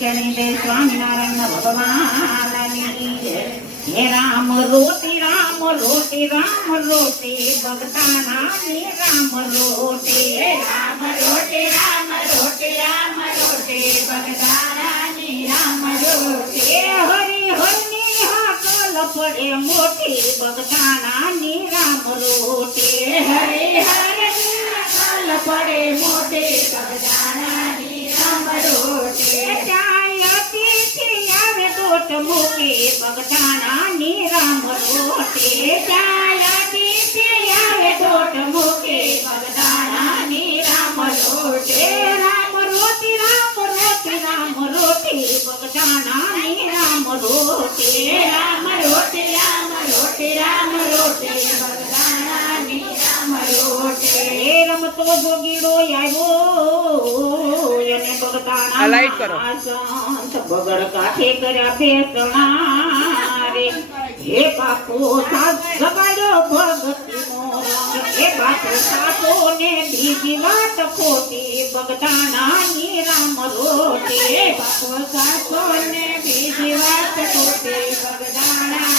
શિક્ષણી દે સ્વામિનારાયણ ભગવાનની જય. હે રામ રોટી રામ રોટી રામ રોટી ભગતાના હે રામ રોટી. હે રામ રોટી રામ રોટી રામ રોટી ભગતાના રામ રોટી. હરિ હરિ હાકલ પડે મોટી ભગતાના રામ રોટી. હરે, હરી હાકલ પડે મોટી ભગતાના રામ રોટી. દોટ મૂકી ભગતાના ની રામ રોટી ચાય અતિથિ આવે દોટ મૂકી ભગતાના ની રામ રોટી રામ રોટી રામ રોટી રામ રોટી ભગતાના ની રામ રોટી લાઈટ કરો. બગડ કાઠે કર્યા ભેસણા રે. હે બાપો ભગતીનો રંગ હે બાપો સાતો ને બીજી વાત ખોટી. બગદાના ની રામ રોટી. બાપુ સાતો ને બીજી વાત ખોટી. બગદાના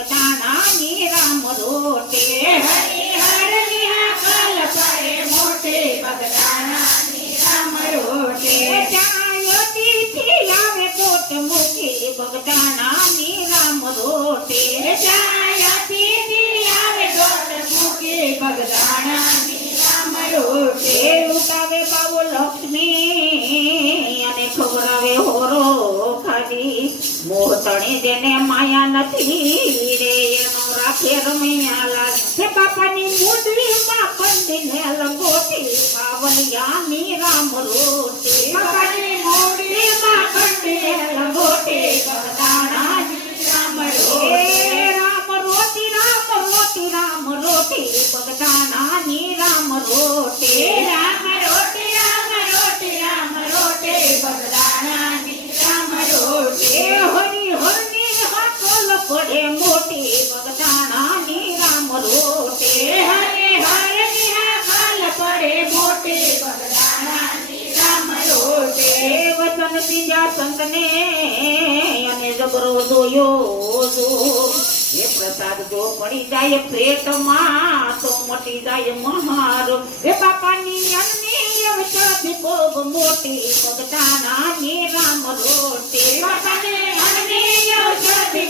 બગદાના ની રામ રોટી, હરી હરની હાકલ પડે મોટી બગદાના ની રામ રોટી. ચાયોથી આવે કોટ મૂકી બગદાના ની રામ ખાલી મોહતણી જેને માયા નથી રે એનો રાખે રમૈયા લાલ હે બાપાની મુંડળીમાં કંદીને લંગોટી પાવલિયાની રામ રોટી બાપાની મુંડળીમાં કંદીને લંગોટી બગદાણાની રામ રોટી રામ રોટી રામ રોટી રામ રોટી બગદાણાની રામ રોટી રામ રોટી સંતને અને જબરો જોયો એ પ્રસાદ જો પડી જાય પેટમાં, તો મટી જાય મહારો. એ બાપાની અન્ની અવસરથી ખૂબ મોટી, ભગતાના ની રામ રોટી. બાપાની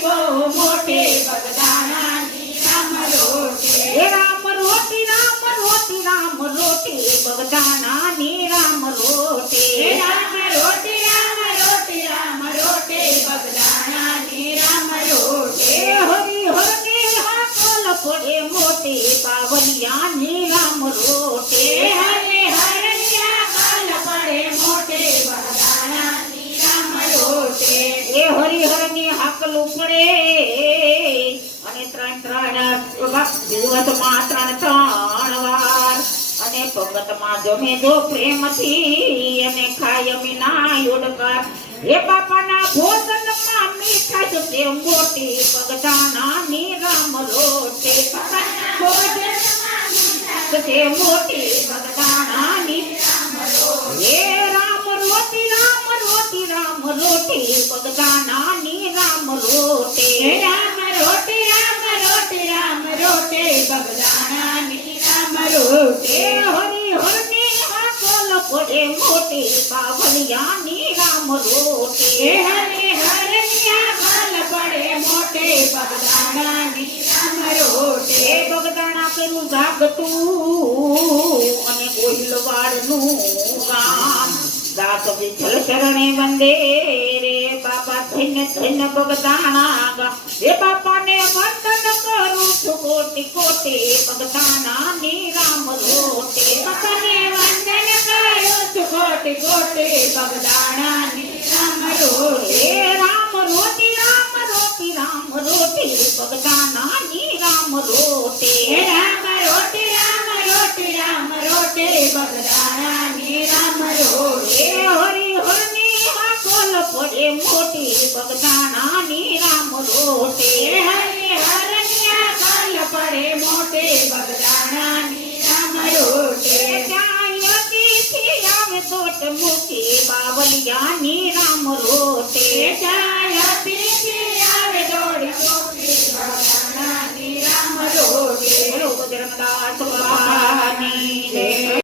ખૂબ મોટી, ભગતાના રામ રોટી. રામ રોટી રામ રોટી રામ રોટી હાકલ પડે પાવલિયા રામ રોટી હરે હાકલ પડે મોટે એ હરિહરની હાકલું પડે અને ત્રણ ત્રણ દિવસમાં ત્રણ ત્રણ વાર અને ભગતમાં જમે જો પ્રેમથી અને ખાય મીના યોડકાર હે બાપાના ભોજનમાં મીઠાશ તે મોટી ભગતાના ની રામ રોટી બાપાના ભોજનમાં મીઠાશ તે મોટી ભગતાના ની રામ રોટી હે રામ રોટી રામ રોટી રામ રોટી ભગતાના ની રામ રોટી હે રામ રોટી રામ રોટી રામ રોટી ભગતાના ની રામ રોટી હરી હરની હાકલ પડે મોટી બાવલિયાની રામ રોટી હરે હરની હાકલ પડે મોટી બગદાણાની રામ રોટી બગદાણા પેલું જાગતું અને ગોહિલવાડનું ગામ દાસ વિઠ્ઠલ શરણે વંદે રે બાબા ધન્ય ધન્ય બગદાણા ગા એ બાપાને વંદન કરું છું કોટી કોટી બગદાણા ની રામ રોટી બાપાને વંદન કરું છું કોટી કોટી બગદાણા बगदाना नी राम रोटे। राम रोटे राम रोटे राम रोटे बगदाना नी राम रोटे। हरी हरनी हाकोल पड़े मोटी बगदाना नी राम रोटे। हरी हरनिया कल पड़े मोटे बगदाना नी राम रोटे। तोट मुखी बावलिया नी राम रोटे। Tomar.